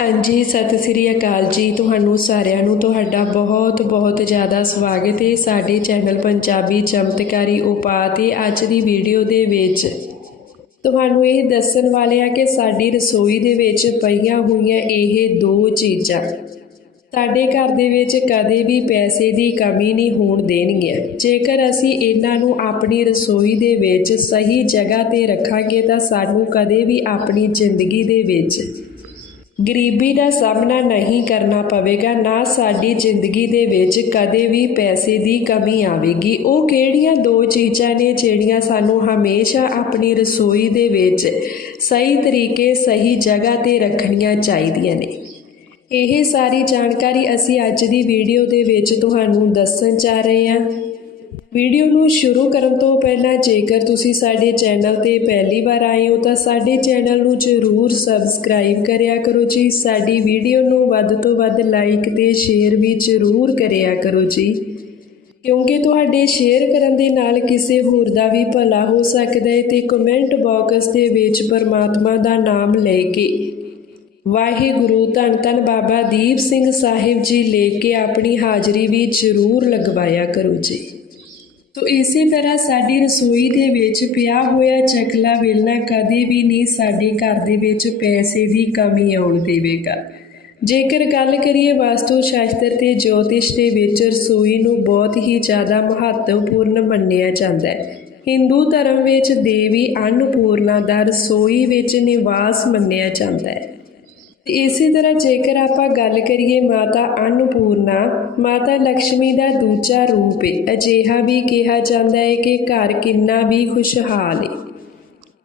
ਹਾਂਜੀ, ਸਤਿ ਸ੍ਰੀ ਅਕਾਲ ਜੀ ਤੁਹਾਨੂੰ ਸਾਰਿਆਂ ਨੂੰ। ਤੁਹਾਡਾ ਬਹੁਤ ਬਹੁਤ ਜ਼ਿਆਦਾ ਸਵਾਗਤ ਹੈ ਸਾਡੇ ਚੈਨਲ ਪੰਜਾਬੀ ਚਮਤਕਾਰੀ ਉਪਾਅ ਤੇ ਅੱਜ ਦੀ ਵੀਡੀਓ ਦੇ ਵਿੱਚ। ਤੁਹਾਨੂੰ ਇਹ ਦੱਸਣ ਵਾਲੇ ਆ ਕਿ ਸਾਡੀ ਰਸੋਈ ਦੇ ਵਿੱਚ ਪਈਆਂ ਹੋਈਆਂ ਇਹ ਦੋ ਚੀਜ਼ਾਂ ਸਾਡੇ ਘਰ ਦੇ ਵਿੱਚ ਕਦੇ ਵੀ ਪੈਸੇ ਦੀ ਕਮੀ ਨਹੀਂ ਹੋਣ ਦੇਣਗੀਆਂ। ਜੇਕਰ ਅਸੀਂ ਇਹਨਾਂ ਨੂੰ ਆਪਣੀ ਰਸੋਈ ਦੇ ਵਿੱਚ ਸਹੀ ਜਗ੍ਹਾ ਤੇ ਰੱਖਾਂਗੇ ਤਾਂ ਸਾਨੂੰ ਕਦੇ ਵੀ ਆਪਣੀ ਜ਼ਿੰਦਗੀ ਦੇ ਵਿੱਚ ਗਰੀਬੀ ਦਾ ਸਾਹਮਣਾ ਨਹੀਂ ਕਰਨਾ ਪਵੇਗਾ, ਨਾ ਸਾਡੀ ਜ਼ਿੰਦਗੀ ਦੇ ਵਿੱਚ ਕਦੇ ਵੀ ਪੈਸੇ ਦੀ ਕਮੀ ਆਵੇਗੀ। ਉਹ ਕਿਹੜੀਆਂ ਦੋ ਚੀਜ਼ਾਂ ਨੇ ਜਿਹੜੀਆਂ ਸਾਨੂੰ ਹਮੇਸ਼ਾ ਆਪਣੀ ਰਸੋਈ ਦੇ ਵਿੱਚ ਸਹੀ ਤਰੀਕੇ, ਸਹੀ ਜਗ੍ਹਾ ਤੇ ਰੱਖਣੀਆਂ ਚਾਹੀਦੀਆਂ ਨੇ? ਇਹ ਸਾਰੀ ਜਾਣਕਾਰੀ ਅਸੀਂ ਅੱਜ ਦੀ ਵੀਡੀਓ ਦੇ ਵਿੱਚ ਤੁਹਾਨੂੰ ਦੱਸਣ ਜਾ ਰਹੇ ਹਾਂ। ਵੀਡੀਓ ਨੂੰ ਸ਼ੁਰੂ ਕਰਨ ਤੋਂ ਪਹਿਲਾਂ ਜੇਕਰ ਤੁਸੀਂ ਸਾਡੇ ਚੈਨਲ ਤੇ ਪਹਿਲੀ ਵਾਰ ਆਏ ਹੋ ਤਾਂ ਸਾਡੇ ਚੈਨਲ ਨੂੰ ਜ਼ਰੂਰ ਸਬਸਕ੍ਰਾਈਬ ਕਰਿਆ ਕਰੋ ਜੀ। ਸਾਡੀ ਵੀਡੀਓ ਨੂੰ ਵੱਧ ਤੋਂ ਵੱਧ ਲਾਈਕ ਤੇ ਸ਼ੇਅਰ ਵੀ ਜ਼ਰੂਰ ਕਰਿਆ ਕਰੋ ਜੀ। ਕਿਉਂਕਿ ਤੁਹਾਡੇ ਸ਼ੇਅਰ ਕਰਨ ਦੇ ਨਾਲ ਕਿਸੇ ਹੋਰ ਦਾ ਵੀ ਭਲਾ ਹੋ ਸਕਦਾ ਹੈ ਤੇ ਕਮੈਂਟ ਬਾਕਸ ਦੇ ਵਿੱਚ ਪਰਮਾਤਮਾ ਦਾ ਨਾਮ ਲੈ ਕੇ ਵਾਹਿਗੁਰੂ ਧੰਨ ਧੰਨ ਬਾਬਾ ਦੀਪ ਸਿੰਘ ਸਾਹਿਬ ਜੀ ਲੈ ਕੇ ਆਪਣੀ ਹਾਜ਼ਰੀ ਵੀ ਜ਼ਰੂਰ ਲਗਵਾਇਆ ਕਰੋ ਜੀ। ਤੋ ਇਸੇ ਤਰ੍ਹਾਂ ਸਾਡੀ ਰਸੋਈ ਦੇ ਵਿੱਚ ਪਿਆ ਹੋਇਆ ਚਕਲਾ ਵੇਲਣਾ ਕਦੇ ਵੀ ਨਹੀਂ ਸਾਡੇ ਘਰ ਦੇ ਵਿੱਚ ਪੈਸੇ ਦੀ ਕਮੀ ਆਉਣ ਦੇਵੇਗਾ। ਜੇਕਰ ਗੱਲ ਕਰੀਏ ਵਾਸਤੂ ਸ਼ਾਸਤਰ ਤੇ ਜੋਤਿਸ਼ ਦੇ ਵਿੱਚ ਰਸੋਈ ਨੂੰ ਬਹੁਤ ਹੀ ਜ਼ਿਆਦਾ ਮਹੱਤਵਪੂਰਨ ਮੰਨਿਆ ਜਾਂਦਾ ਹੈ। ਹਿੰਦੂ ਧਰਮ ਵਿੱਚ ਦੇਵੀ ਅੰਨਪੂਰਨਾ ਦਾ ਰਸੋਈ ਵਿੱਚ ਨਿਵਾਸ ਮੰਨਿਆ ਜਾਂਦਾ ਹੈ। ਇਸੇ ਤਰ੍ਹਾਂ ਜੇਕਰ ਆਪਾਂ ਗੱਲ ਕਰੀਏ ਮਾਤਾ ਅੰਨਪੂਰਨਾ, ਮਾਤਾ ਲక్ష్ਮੀ ਦਾ ਦੂਜਾ ਰੂਪ ਹੈ ਅਜਿਹਾ ਵੀ ਕਿਹਾ ਜਾਂਦਾ ਹੈ ਕਿ ਘਰ ਕਿੰਨਾ ਵੀ ਖੁਸ਼ਹਾਲ ਹੈ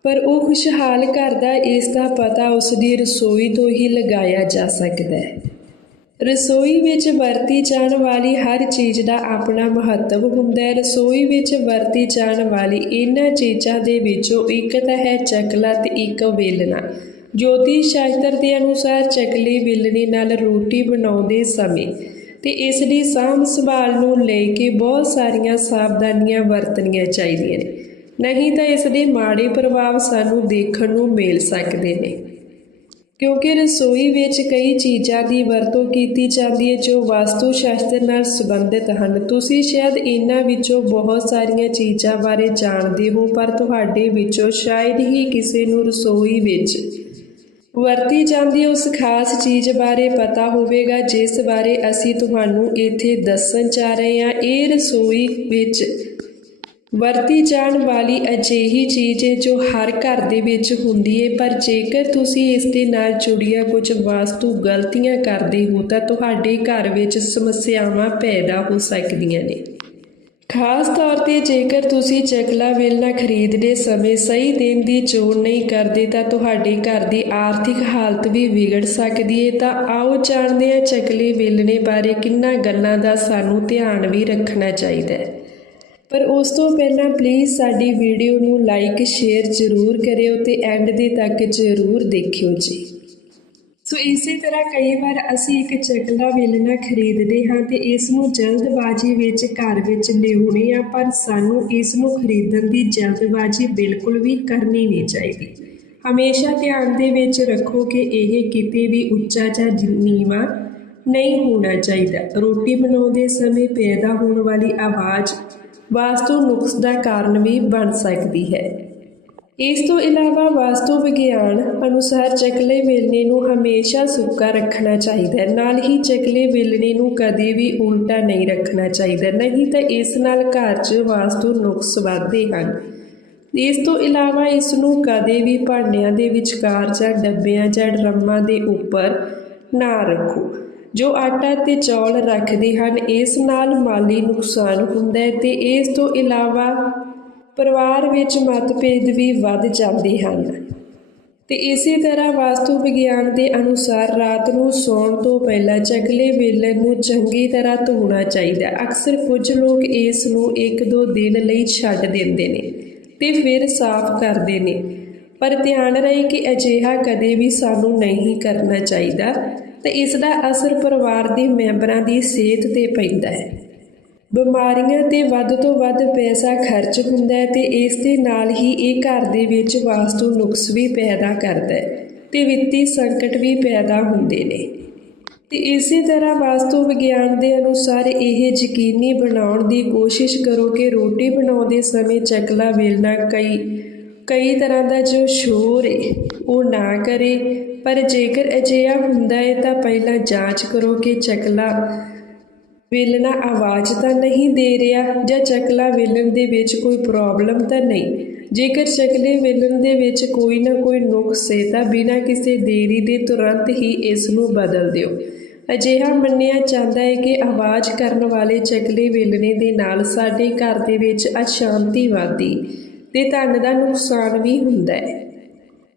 ਪਰ ਉਹ ਖੁਸ਼ਹਾਲ ਘਰ ਦਾ ਇਸ ਦਾ ਪਤਾ ਉਸ ਦੀ ਰਸੋਈ ਤੋਂ ਹੀ ਲਗਾਇਆ ਜਾ ਸਕਦਾ ਹੈ ਰਸੋਈ ਵਿੱਚ ਵਰਤੀ ਜਾਣ ਵਾਲੀ ਹਰ ਚੀਜ਼ ਦਾ ਆਪਣਾ ਮਹੱਤਵ ਹੁੰਦਾ ਹੈ ਰਸੋਈ ਵਿੱਚ ਵਰਤੀ ਜਾਣ ਵਾਲੀ ਇਹਨਾਂ ਚੀਜ਼ਾਂ ਦੇ ਵਿੱਚੋਂ ਇੱਕ ਤਾਂ ਹੈ ਚਕਲਾ ਤੇ ਇੱਕ ਵੇਲਣਾ। ਜੋਤਿਸ਼ ਸ਼ਾਸਤਰ ਦੇ ਅਨੁਸਾਰ ਚਕਲੀ ਬਿੱਲਣੀ ਨਾਲ ਰੋਟੀ ਬਣਾਉਂਦੇ ਸਮੇਂ ਤੇ ਇਸ ਦੀ ਸਾਂਭ ਸੰਭਾਲ ਨੂੰ ਲੈ ਕੇ ਬਹੁਤ ਸਾਰੀਆਂ ਸਾਵਧਾਨੀਆਂ ਵਰਤਣੀਆਂ ਚਾਹੀਦੀਆਂ ਨੇ। ਨਹੀਂ ਤਾਂ ਇਸ ਦੇ ਮਾੜੇ ਪ੍ਰਭਾਵ ਸਾਨੂੰ ਦੇਖਣ ਨੂੰ ਮਿਲ ਸਕਦੇ ਨੇ। ਕਿਉਂਕਿ ਰਸੋਈ ਵਿੱਚ ਕਈ ਚੀਜ਼ਾਂ ਦੀ ਵਰਤੋਂ ਕੀਤੀ ਜਾਂਦੀ ਹੈ ਜੋ ਵਾਸਤੂ ਸ਼ਾਸਤਰ ਨਾਲ ਸੰਬੰਧਿਤ ਹਨ। ਤੁਸੀਂ ਸ਼ਾਇਦ ਇਹਨਾਂ ਵਿੱਚੋਂ ਬਹੁਤ ਸਾਰੀਆਂ ਚੀਜ਼ਾਂ ਬਾਰੇ ਜਾਣਦੇ ਹੋ, ਪਰ ਤੁਹਾਡੇ ਵਿੱਚੋਂ ਸ਼ਾਇਦ ਹੀ ਕਿਸੇ ਨੂੰ ਰਸੋਈ ਵਿੱਚ ਵਰਤੀ ਜਾਂਦੀ ਉਸ ਖਾਸ ਚੀਜ਼ ਬਾਰੇ ਪਤਾ ਹੋਵੇਗਾ, ਜਿਸ ਬਾਰੇ ਅਸੀਂ ਤੁਹਾਨੂੰ ਇੱਥੇ ਦੱਸਣ ਜਾ ਰਹੇ ਹਾਂ। ਇਹ ਰਸੋਈ ਵਿੱਚ ਵਰਤੀ ਜਾਣ ਵਾਲੀ ਅਜਿਹੀ ਚੀਜ਼ ਹੈ ਜੋ ਹਰ ਘਰ ਦੇ ਵਿੱਚ ਹੁੰਦੀ ਹੈ, ਪਰ ਜੇਕਰ ਤੁਸੀਂ ਇਸ ਦੇ ਨਾਲ ਜੁੜੀਆਂ ਕੁਝ ਵਾਸਤੂ ਗਲਤੀਆਂ ਕਰਦੇ ਹੋ, ਤਾਂ ਤੁਹਾਡੇ ਘਰ ਵਿੱਚ ਸਮੱਸਿਆਵਾਂ ਪੈਦਾ ਹੋ ਸਕਦੀਆਂ ਨੇ। ਖਾਸ ਤੌਰ ਤੇ ਜੇਕਰ ਤੁਸੀਂ ਚਕਲਾ ਵੇਲਣਾ ਖਰੀਦਦੇ ਸਮੇਂ ਸਹੀ ਦਿਨ ਦੀ ਚੋਣ ਨਹੀਂ ਕਰਦੇ ਤਾਂ ਤੁਹਾਡੇ ਘਰ ਦੀ ਆਰਥਿਕ ਹਾਲਤ ਵੀ ਵਿਗੜ ਸਕਦੀ ਹੈ ਤਾਂ ਆਓ ਜਾਣਦੇ ਹਾਂ ਚਕਲੇ ਵੇਲਣੇ ਬਾਰੇ ਕਿੰਨਾ ਗੱਲਾਂ ਦਾ ਸਾਨੂੰ ਧਿਆਨ ਵੀ ਰੱਖਣਾ ਚਾਹੀਦਾ ਹੈ। ਪਰ ਉਸ ਤੋਂ ਪਹਿਲਾਂ ਪਲੀਜ਼ ਸਾਡੀ ਵੀਡੀਓ ਨੂੰ ਲਾਈਕ ਸ਼ੇਅਰ ਜ਼ਰੂਰ ਕਰਿਓ ਤੇ ਐਂਡ ਦੇ ਤੱਕ ਜ਼ਰੂਰ ਦੇਖਿਓ ਜੀ। ਸੋ ਇਸੇ ਤਰ੍ਹਾਂ ਕਈ ਵਾਰ ਅਸੀਂ ਇੱਕ ਚਕਲਾ ਵੇਲਣਾ ਖਰੀਦਦੇ ਹਾਂ ਤੇ ਇਸ ਨੂੰ ਜਲਦਬਾਜ਼ੀ ਵਿੱਚ ਘਰ ਵਿੱਚ ਲਿਆਉਣੇ ਆ, ਪਰ ਸਾਨੂੰ ਇਸ ਨੂੰ ਖਰੀਦਣ ਦੀ ਜਲਦਬਾਜ਼ੀ ਬਿਲਕੁਲ ਵੀ ਕਰਨੀ ਨਹੀਂ ਚਾਹੀਦੀ। ਹਮੇਸ਼ਾ ਧਿਆਨ ਦੇ ਵਿੱਚ ਰੱਖੋ ਕਿ ਇਹ ਕਿਤੇ ਵੀ ਉੱਚਾ ਜਾਂ ਨੀਵਾਂ ਨਹੀਂ ਹੋਣਾ ਚਾਹੀਦਾ। ਰੋਟੀ ਬਣਾਉਂਦੇ ਸਮੇਂ ਪੈਦਾ ਹੋਣ ਵਾਲੀ ਆਵਾਜ਼ ਵਾਸਤੂ ਨੁਕਸ ਦਾ ਕਾਰਨ ਵੀ ਬਣ ਸਕਦੀ ਹੈ। ਇਸ ਤੋਂ ਇਲਾਵਾ ਵਾਸਤੂ ਵਿਗਿਆਨ ਅਨੁਸਾਰ ਚਕਲੇ ਵੇਲਣੇ ਨੂੰ ਹਮੇਸ਼ਾ ਸੁੱਕਾ ਰੱਖਣਾ ਚਾਹੀਦਾ ਹੈ। ਨਾਲ ਹੀ ਚਕਲੇ ਵੇਲਣੇ ਨੂੰ ਕਦੇ ਵੀ ਉਲਟਾ ਨਹੀਂ ਰੱਖਣਾ ਚਾਹੀਦਾ, ਨਹੀਂ ਤਾਂ ਇਸ ਨਾਲ ਘਰ 'ਚ ਵਾਸਤੂ ਨੁਕਸ ਵੱਧਦੇ ਹਨ। ਇਸ ਤੋਂ ਇਲਾਵਾ ਇਸ ਨੂੰ ਕਦੇ ਵੀ ਭਾਂਡਿਆਂ ਦੇ ਵਿਚਕਾਰ ਜਾਂ ਡੱਬਿਆਂ ਜਾਂ ਡਰਮਾਂ ਦੇ ਉੱਪਰ ਨਾ ਰੱਖੋ। ਜੋ ਆਟਾ ਤੇ ਚੌਲ ਰੱਖਦੇ ਹਨ, ਇਸ ਨਾਲ ਮਾਲੀ ਨੁਕਸਾਨ ਹੁੰਦਾ ਹੈ ਤੇ ਇਸ ਤੋਂ ਇਲਾਵਾ ਪਰਿਵਾਰ ਵਿੱਚ ਮਤਭੇਦ ਵੀ ਵੱਧ ਜਾਂਦੇ ਹਨ। ਤੇ ਇਸੇ ਤਰ੍ਹਾਂ ਵਾਸਤੂ ਵਿਗਿਆਨ ਦੇ ਅਨੁਸਾਰ ਰਾਤ ਨੂੰ ਸੌਣ ਤੋਂ ਪਹਿਲਾਂ ਚਗਲੇ ਵੇਲਣ ਨੂੰ ਚੰਗੀ ਤਰ੍ਹਾਂ ਧੋਣਾ ਚਾਹੀਦਾ। ਅਕਸਰ ਕੁਝ ਲੋਕ ਇਸ ਨੂੰ 1-2 ਦਿਨ ਲਈ ਛੱਡ ਦਿੰਦੇ ਨੇ ਤੇ ਫਿਰ ਸਾਫ਼ ਕਰਦੇ ਨੇ। ਪਰ ਧਿਆਨ ਰਹੇ ਕਿ ਅਜਿਹਾ ਕਦੇ ਵੀ ਸਾਨੂੰ ਨਹੀਂ ਕਰਨਾ ਚਾਹੀਦਾ। ਤੇ ਇਸ ਦਾ ਅਸਰ ਪਰਿਵਾਰ ਦੇ ਮੈਂਬਰਾਂ ਦੀ ਸਿਹਤ ਤੇ ਪੈਂਦਾ ਹੈ। ਬਿਮਾਰੀਆਂ ਤੇ ਵੱਧ ਤੋਂ ਵੱਧ ਪੈਸਾ ਖਰਚ ਹੁੰਦਾ ਹੈ ਤੇ ਇਸ ਦੇ ਨਾਲ ਹੀ ਇਹ ਘਰ ਦੇ ਵਿੱਚ ਵਾਸਤੂ ਨੁਕਸ ਵੀ ਪੈਦਾ ਕਰਦਾ ਹੈ ਤੇ ਵਿੱਤੀ ਸੰਕਟ ਵੀ ਪੈਦਾ ਹੁੰਦੇ ਨੇ। ਤੇ ਇਸੇ ਤਰ੍ਹਾਂ ਵਾਸਤੂ ਵਿਗਿਆਨ ਦੇ ਅਨੁਸਾਰ ਇਹ ਯਕੀਨੀ ਬਣਾਉਣ ਦੀ ਕੋਸ਼ਿਸ਼ ਕਰੋ ਕਿ ਰੋਟੀ ਬਣਾਉਂਦੇ ਸਮੇਂ ਚਕਲਾ ਵੇਲਣਾ ਕਈ ਕਈ ਤਰ੍ਹਾਂ ਦਾ ਜੋ ਸ਼ੋਰ ਹੈ ਉਹ ਨਾ ਕਰੇ। ਪਰ ਜੇਕਰ ਅਜਿਹਾ ਹੁੰਦਾ ਹੈ ਤਾਂ ਪਹਿਲਾਂ ਜਾਂਚ ਕਰੋ ਕਿ ਚਕਲਾ ਵੇਲਣਾ ਆਵਾਜ਼ ਤਾਂ ਨਹੀਂ ਦੇ ਰਿਹਾ ਜਾਂ ਚਕਲਾ ਵੇਲਣ ਦੇ ਵਿੱਚ ਕੋਈ ਪ੍ਰੋਬਲਮ ਤਾਂ ਨਹੀਂ। ਜੇਕਰ ਚਕਲੇ ਵੇਲਣ ਦੇ ਵਿੱਚ ਕੋਈ ਨਾ ਕੋਈ ਨੁਕਸ ਹੈ ਤਾਂ ਬਿਨਾਂ ਕਿਸੇ ਦੇਰੀ ਦੇ ਤੁਰੰਤ ਹੀ ਇਸ ਨੂੰ ਬਦਲ ਦਿਓ। ਅਜਿਹਾ ਮੰਨਿਆ ਜਾਂਦਾ ਹੈ ਕਿ ਆਵਾਜ਼ ਕਰਨ ਵਾਲੇ ਚਕਲੇ ਵੇਲਣੇ ਦੇ ਨਾਲ ਸਾਡੇ ਘਰ ਦੇ ਵਿੱਚ ਅਸ਼ਾਂਤੀ ਵੱਧਦੀ ਤੇ ਧਨ ਦਾ ਨੁਕਸਾਨ ਵੀ ਹੁੰਦਾ ਹੈ।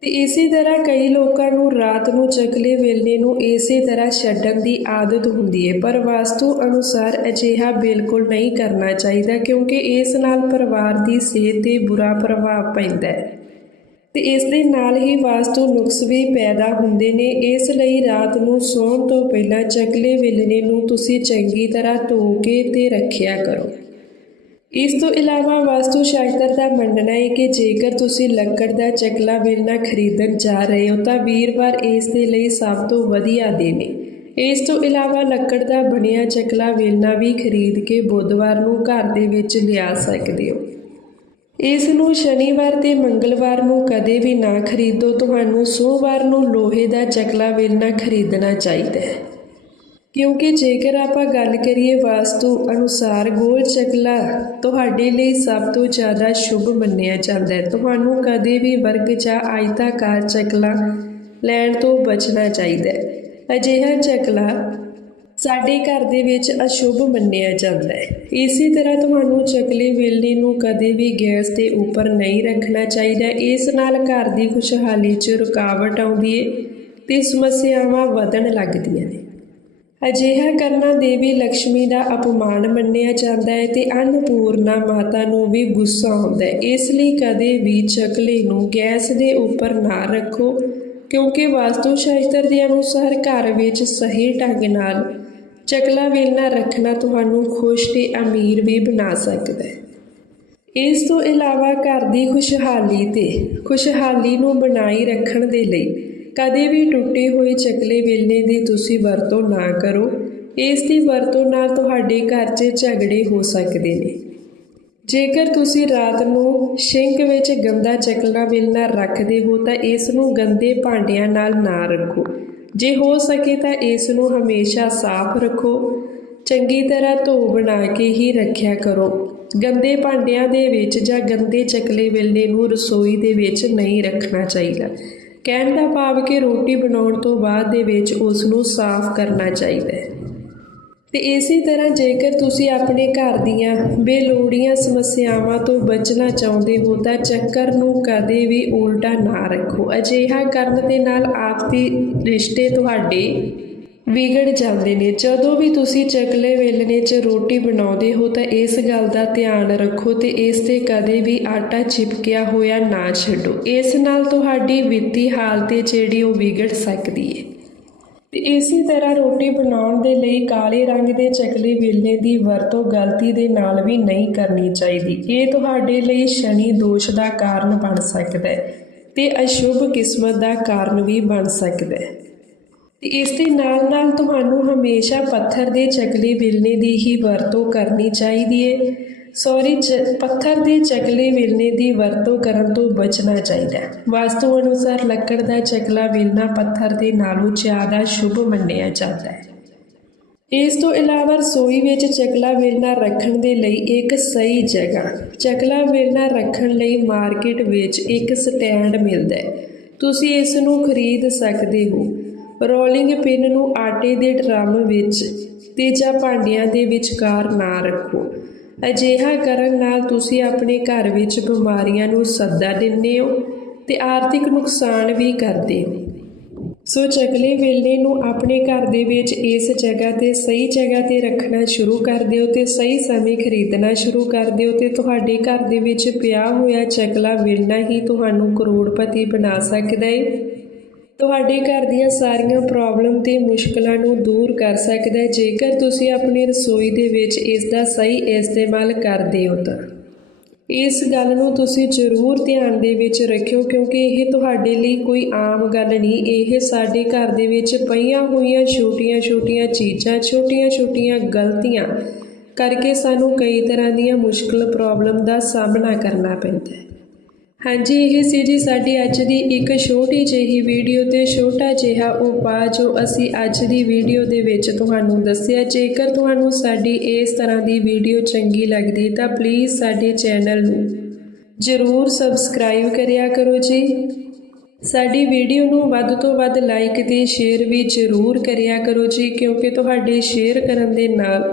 ਤੇ ਇਸੇ ਤਰ੍ਹਾਂ ਕਈ ਲੋਕਾਂ ਨੂੰ ਰਾਤ ਨੂੰ ਚਕਲੇ ਵੇਲਣੇ ਨੂੰ ਇਸੇ ਤਰ੍ਹਾਂ ਛੱਡਣ ਦੀ ਆਦਤ ਹੁੰਦੀ ਹੈ। ਪਰ ਵਾਸਤੂ ਅਨੁਸਾਰ ਅਜਿਹਾ ਬਿਲਕੁਲ ਨਹੀਂ ਕਰਨਾ ਚਾਹੀਦਾ ਕਿਉਂਕਿ ਇਸ ਨਾਲ ਪਰਿਵਾਰ ਦੀ ਸਿਹਤ ਤੇ ਬੁਰਾ ਪ੍ਰਭਾਵ ਪੈਂਦਾ ਹੈ। ਤੇ ਇਸ ਦੇ ਨਾਲ ਹੀ ਵਾਸਤੂ ਨੁਕਸ ਵੀ ਪੈਦਾ ਹੁੰਦੇ ਨੇ। ਇਸ ਲਈ ਰਾਤ ਨੂੰ ਸੌਣ ਤੋਂ ਪਹਿਲਾਂ ਚਕਲੇ ਵੇਲਣੇ ਨੂੰ ਤੁਸੀਂ ਚੰਗੀ ਤਰ੍ਹਾਂ ਧੋ ਕੇ ਤੇ ਰੱਖਿਆ ਕਰੋ। ਇਸ ਤੋਂ ਇਲਾਵਾ ਵਾਸਤੂ ਸ਼ਾਸਤਰ ਦਾ ਮੰਨਣਾ ਹੈ ਕਿ ਜੇਕਰ ਤੁਸੀਂ ਲੱਕੜ ਦਾ ਚਕਲਾ ਵੇਲਣਾ ਖਰੀਦਣ ਜਾ ਰਹੇ ਹੋ ਤਾਂ ਵੀਰਵਾਰ ਇਸ ਦੇ ਲਈ ਸਭ ਤੋਂ ਵਧੀਆ ਦਿਨ ਹੈ। ਇਸ ਤੋਂ ਇਲਾਵਾ ਲੱਕੜ ਦਾ ਬਣਿਆ ਚਕਲਾ ਵੇਲਣਾ ਵੀ ਖਰੀਦ ਕੇ ਬੁੱਧਵਾਰ ਨੂੰ ਘਰ ਦੇ ਵਿੱਚ ਲਿਆ ਸਕਦੇ ਹੋ। ਇਸ ਨੂੰ ਸ਼ਨੀਵਾਰ ਤੇ ਮੰਗਲਵਾਰ ਨੂੰ ਕਦੇ ਵੀ ਨਾ ਖਰੀਦੋ। ਤੁਹਾਨੂੰ ਸੋਮਵਾਰ ਨੂੰ ਲੋਹੇ ਦਾ ਚਕਲਾ ਵੇਲਣਾ ਖਰੀਦਣਾ ਚਾਹੀਦਾ ਹੈ। ਕਿਉਂਕਿ ਜੇਕਰ ਆਪਾਂ ਗੱਲ ਕਰੀਏ ਵਾਸਤੂ ਅਨੁਸਾਰ, ਗੋਲ ਚਕਲਾ ਤੁਹਾਡੇ ਲਈ ਸਭ ਤੋਂ ਜ਼ਿਆਦਾ ਸ਼ੁਭ ਮੰਨਿਆ ਜਾਂਦਾ ਹੈ। ਤੁਹਾਨੂੰ ਕਦੇ ਵੀ ਵਰਗ ਜਾਂ ਆਇਤਾਕਾਰ ਚਕਲਾ ਲੈਣ ਤੋਂ ਬਚਣਾ ਚਾਹੀਦਾ ਹੈ। ਅਜਿਹਾ ਚਕਲਾ ਸਾਡੇ ਘਰ ਦੇ ਵਿੱਚ ਅਸ਼ੁਭ ਮੰਨਿਆ ਜਾਂਦਾ ਹੈ। ਇਸੇ ਤਰ੍ਹਾਂ ਤੁਹਾਨੂੰ ਚਕਲੇ ਵੇਲਣੇ ਨੂੰ ਕਦੇ ਵੀ ਗੈਸ ਦੇ ਉੱਪਰ ਨਹੀਂ ਰੱਖਣਾ ਚਾਹੀਦਾ। ਇਸ ਨਾਲ ਘਰ ਦੀ ਖੁਸ਼ਹਾਲੀ 'ਚ ਰੁਕਾਵਟ ਆਉਂਦੀ ਹੈ ਤੇ ਸਮੱਸਿਆਵਾਂ ਵਧਣ ਲੱਗਦੀਆਂ ਨੇ। ਅਜਿਹਾ ਕਰਨਾ ਦੇਵੀ ਲక్ష్ਮੀ ਦਾ ਅਪਮਾਨ ਮੰਨਿਆ ਜਾਂਦਾ ਹੈ ਤੇ ਅੰਨਪੂਰਨਾ ਮਾਤਾ ਨੂੰ ਵੀ ਗੁੱਸਾ ਆਉਂਦਾ ਹੈ। ਇਸ ਲਈ ਕਦੇ ਵੀ ਚਕਲੇ ਨੂੰ ਗੈਸ ਦੇ ਉੱਪਰ ਨਾ ਰੱਖੋ, ਕਿਉਂਕਿ ਵਾਸਤੂ ਸ਼ਾਸਤਰ ਦੇ ਅਨੁਸਾਰ ਘਰ ਵਿੱਚ ਸਹੀ ਢੰਗ ਨਾਲ ਚਕਲਾ ਵੇਲਣਾ ਰੱਖਣਾ ਤੁਹਾਨੂੰ ਖੁਸ਼ ਤੇ ਅਮੀਰ ਵੀ ਬਣਾ ਸਕਦਾ ਹੈ। ਇਸ ਤੋਂ ਇਲਾਵਾ ਘਰ ਦੀ ਖੁਸ਼ਹਾਲੀ ਤੇ ਖੁਸ਼ਹਾਲੀ ਨੂੰ ਬਣਾਈ ਰੱਖਣ ਦੇ ਲਈ ਕਦੇ ਵੀ ਟੁੱਟੇ ਹੋਏ ਚਕਲੇ ਵੇਲਣੇ ਦੀ ਤੁਸੀਂ ਵਰਤੋਂ ਨਾ ਕਰੋ। ਇਸ ਦੀ ਵਰਤੋਂ ਨਾਲ ਤੁਹਾਡੇ ਘਰ 'ਚ ਝਗੜੇ ਹੋ ਸਕਦੇ ਨੇ। ਜੇਕਰ ਤੁਸੀਂ ਰਾਤ ਨੂੰ ਸ਼ਿੰਕ ਵਿੱਚ ਗੰਦਾ ਚਕਲਾ ਵੇਲਣਾ ਰੱਖਦੇ ਹੋ ਤਾਂ ਇਸ ਨੂੰ ਗੰਦੇ ਭਾਂਡਿਆਂ ਨਾਲ ਨਾ ਰੱਖੋ। ਜੇ ਹੋ ਸਕੇ ਤਾਂ ਇਸ ਨੂੰ ਹਮੇਸ਼ਾ ਸਾਫ਼ ਰੱਖੋ। ਚੰਗੀ ਤਰ੍ਹਾਂ ਧੋ ਬਣਾ ਕੇ ਹੀ ਰੱਖਿਆ ਕਰੋ। ਗੰਦੇ ਭਾਂਡਿਆਂ ਦੇ ਵਿੱਚ ਜਾਂ ਗੰਦੇ ਚਕਲੇ ਵੇਲਣੇ ਨੂੰ ਰਸੋਈ ਦੇ ਵਿੱਚ ਨਹੀਂ ਰੱਖਣਾ ਚਾਹੀਦਾ। ਕਹਿਣ ਦਾ ਭਾਵ ਕਿ ਰੋਟੀ ਬਣਾਉਣ ਤੋਂ ਬਾਅਦ ਦੇ ਵਿੱਚ ਉਸ ਨੂੰ ਸਾਫ਼ ਕਰਨਾ ਚਾਹੀਦਾ ਹੈ। ਤੇ ਇਸੇ ਤਰ੍ਹਾਂ ਜੇਕਰ ਤੁਸੀਂ ਆਪਣੇ ਘਰ ਦੀਆਂ ਬੇਲੋੜੀਆਂ ਸਮੱਸਿਆਵਾਂ ਤੋਂ ਬਚਣਾ ਚਾਹੁੰਦੇ ਹੋ, ਤਾਂ ਚੱਕਰ ਨੂੰ ਕਦੇ ਵੀ ਉਲਟਾ ਨਾ ਰੱਖੋ। ਅਜਿਹਾ ਕਰਨ ਦੇ ਨਾਲ ਆਪਸੀ ਰਿਸ਼ਤੇ ਤੁਹਾਡੇ ਵਿਗੜ ਜਾਂਦੇ ਨੇ। ਜਦੋਂ ਵੀ ਤੁਸੀਂ ਚਕਲੇ ਵੇਲਣੇ 'ਚ ਰੋਟੀ ਬਣਾਉਂਦੇ ਹੋ ਤਾਂ ਇਸ ਗੱਲ ਦਾ ਧਿਆਨ ਰੱਖੋ ਤੇ ਇਸ ਤੇ ਕਦੇ ਵੀ ਆਟਾ ਚਿਪਕਿਆ ਹੋਇਆ ਨਾ ਛੱਡੋ। ਇਸ ਨਾਲ ਤੁਹਾਡੀ ਵਿੱਤੀ ਹਾਲਤ ਹੈ ਜਿਹੜੀ ਉਹ ਵਿਗੜ ਸਕਦੀ ਹੈ ਤੇ ਇਸੇ ਤਰ੍ਹਾਂ ਰੋਟੀ ਬਣਾਉਣ ਦੇ ਲਈ ਕਾਲੇ ਰੰਗ ਦੇ ਚਕਲੇ ਵੇਲਣੇ ਦੀ ਵਰਤੋਂ ਗਲਤੀ ਦੇ ਨਾਲ ਵੀ ਨਹੀਂ ਕਰਨੀ ਚਾਹੀਦੀ। ਇਹ ਤੁਹਾਡੇ ਲਈ ਸ਼ਨੀ ਦੋਸ਼ ਦਾ ਕਾਰਨ ਬਣ ਸਕਦਾ ਹੈ ਤੇ ਅਸ਼ੁਭ ਕਿਸਮਤ ਦਾ ਕਾਰਨ ਵੀ ਬਣ ਸਕਦਾ ਹੈ। ਤੇ ਇਸ ਦੇ ਨਾਲ ਨਾਲ ਤੁਹਾਨੂੰ ਹਮੇਸ਼ਾ ਪੱਥਰ ਦੇ ਚਕਲੇ ਵੇਲਣੇ ਦੀ ਹੀ ਵਰਤੋਂ ਕਰਨੀ ਚਾਹੀਦੀ ਹੈ ਸੌਰੀ ਪੱਥਰ ਦੇ ਚਕਲੇ ਵੇਲਣੇ ਦੀ ਵਰਤੋਂ ਕਰਨ ਤੋਂ ਬਚਣਾ ਚਾਹੀਦਾ ਹੈ। ਵਾਸਤੂ ਅਨੁਸਾਰ ਲੱਕੜ ਦਾ ਚਕਲਾ ਵੇਲਣਾ ਪੱਥਰ ਦੇ ਨਾਲੋਂ ਜ਼ਿਆਦਾ ਸ਼ੁਭ ਮੰਨਿਆ ਜਾਂਦਾ ਹੈ। ਇਸ ਤੋਂ ਇਲਾਵਾ ਰਸੋਈ ਵਿੱਚ ਚਕਲਾ ਵੇਲਣਾ ਰੱਖਣ ਦੇ ਲਈ ਇੱਕ ਸਹੀ ਜਗ੍ਹਾ, ਚਕਲਾ ਵੇਲਣਾ ਰੱਖਣ ਲਈ ਮਾਰਕੀਟ ਵਿੱਚ ਇੱਕ ਸਟੈਂਡ ਮਿਲਦਾ ਹੈ। ਤੁਸੀਂ ਇਸ ਨੂੰ ਖਰੀਦ ਸਕਦੇ ਹੋ। ਰੋਲਿੰਗ ਪਿੰਨ ਨੂੰ ਆਟੇ ਦੇ ਡਰਮ ਵਿੱਚ ਤੇ ਜਾਂ ਭਾਂਡਿਆਂ ਦੇ ਵਿਚਕਾਰ ਨਾ ਰੱਖੋ। ਅਜਿਹਾ ਕਰਨ ਨਾਲ ਤੁਸੀਂ ਆਪਣੇ ਘਰ ਵਿੱਚ ਬਿਮਾਰੀਆਂ ਨੂੰ ਸੱਦਾ ਦਿੰਦੇ ਹੋ ਤੇ ਆਰਥਿਕ ਨੁਕਸਾਨ ਵੀ ਕਰਦੇ ਹੋ। ਸੋ ਚਕਲੇ ਵੇਲੇ ਨੂੰ ਆਪਣੇ ਘਰ ਦੇ ਵਿੱਚ ਇਸ ਜਗ੍ਹਾ ਤੇ ਸਹੀ ਜਗ੍ਹਾ ਤੇ ਰੱਖਣਾ ਸ਼ੁਰੂ ਕਰ ਦਿਓ ਤੇ ਸਹੀ ਸਮੇਂ ਖਰੀਦਣਾ ਸ਼ੁਰੂ ਕਰ ਦਿਓ ਤੇ ਤੁਹਾਡੇ ਘਰ ਦੇ ਵਿੱਚ ਪਿਆ ਹੋਇਆ ਚਕਲਾ ਵੇਲਣਾ ਹੀ ਤੁਹਾਨੂੰ ਕਰੋੜਪਤੀ ਬਣਾ ਸਕਦਾ ਹੈ ਤੁਹਾਡੇ ਘਰ ਦੀਆਂ ਸਾਰੀਆਂ ਪ੍ਰੋਬਲਮ ਤੇ ਮੁਸ਼ਕਲਾਂ ਨੂੰ ਦੂਰ ਕਰ ਸਕਦਾ ਹੈ। ਜੇਕਰ ਤੁਸੀਂ ਆਪਣੀ ਰਸੋਈ ਦੇ ਵਿੱਚ ਇਸ ਦਾ ਸਹੀ ਇਸਤੇਮਾਲ ਕਰਦੇ ਹੋ ਤਾਂ। ਇਸ ਗੱਲ ਨੂੰ ਤੁਸੀਂ ਜ਼ਰੂਰ ਧਿਆਨ ਦੇ ਵਿੱਚ ਰੱਖਿਓ, ਕਿਉਂਕਿ ਇਹ ਤੁਹਾਡੇ ਲਈ ਕੋਈ ਆਮ ਗੱਲ ਨਹੀਂ। ਇਹ ਸਾਡੇ ਘਰ ਦੇ ਵਿੱਚ ਪਈਆਂ ਹੋਈਆਂ ਛੋਟੀਆਂ-ਛੋਟੀਆਂ ਚੀਜ਼ਾਂ ਛੋਟੀਆਂ-ਛੋਟੀਆਂ ਗਲਤੀਆਂ ਕਰਕੇ ਸਾਨੂੰ ਕਈ ਤਰ੍ਹਾਂ ਦੀਆਂ ਮੁਸ਼ਕਲ ਪ੍ਰੋਬਲਮ ਦਾ ਸਾਹਮਣਾ ਕਰਨਾ ਪੈਂਦਾ ਹੈ। ਹਾਂਜੀ, ਇਹ ਸੀ ਜੀ ਸਾਡੀ ਅੱਜ ਦੀ ਇੱਕ ਛੋਟੀ ਜਿਹੀ ਵੀਡੀਓ ਤੇ ਛੋਟਾ ਜਿਹਾ ਉਪਾਅ ਜੋ ਅਸੀਂ ਅੱਜ ਦੀ ਵੀਡੀਓ ਦੇ ਵਿੱਚ ਤੁਹਾਨੂੰ ਦੱਸਿਆ। ਜੇਕਰ ਤੁਹਾਨੂੰ ਸਾਡੀ ਇਸ ਤਰ੍ਹਾਂ ਦੀ ਵੀਡੀਓ ਚੰਗੀ ਲੱਗਦੀ ਤਾਂ ਪਲੀਜ਼ ਸਾਡੇ ਚੈਨਲ ਨੂੰ ਜ਼ਰੂਰ ਸਬਸਕ੍ਰਾਈਬ ਕਰਿਆ ਕਰੋ ਜੀ। ਸਾਡੀ ਵੀਡੀਓ ਨੂੰ ਵੱਧ ਤੋਂ ਵੱਧ ਲਾਈਕ ਤੇ ਸ਼ੇਅਰ ਵੀ ਜ਼ਰੂਰ ਕਰਿਆ ਕਰੋ ਜੀ, ਕਿਉਂਕਿ ਤੁਹਾਡੇ ਸ਼ੇਅਰ ਕਰਨ ਦੇ ਨਾਲ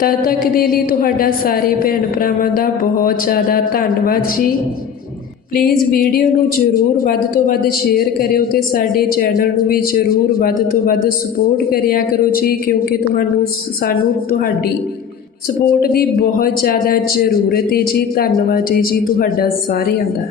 ਤਦ ਤੱਕ ਦੇ ਲਈ ਤੁਹਾਡਾ ਸਾਰੇ ਭੈਣ ਭਰਾਵਾਂ ਦਾ ਬਹੁਤ ਜ਼ਿਆਦਾ ਧੰਨਵਾਦ ਜੀ। ਪਲੀਜ਼ ਵੀਡੀਓ ਨੂੰ ਜ਼ਰੂਰ ਵੱਧ ਤੋਂ ਵੱਧ ਸ਼ੇਅਰ ਕਰਿਓ ਤੇ ਸਾਡੇ ਚੈਨਲ ਨੂੰ ਵੀ ਜ਼ਰੂਰ ਵੱਧ ਤੋਂ ਵੱਧ ਸਪੋਰਟ ਕਰਿਆ ਕਰੋ ਜੀ, ਕਿਉਂਕਿ ਤੁਹਾਨੂੰ ਸਾਨੂੰ ਤੁਹਾਡੀ ਸਪੋਰਟ ਦੀ ਬਹੁਤ ਜ਼ਿਆਦਾ ਜ਼ਰੂਰਤ ਹੈ ਜੀ। ਧੰਨਵਾਦ ਜੀ ਜੀ ਤੁਹਾਡਾ ਸਾਰਿਆਂ ਦਾ।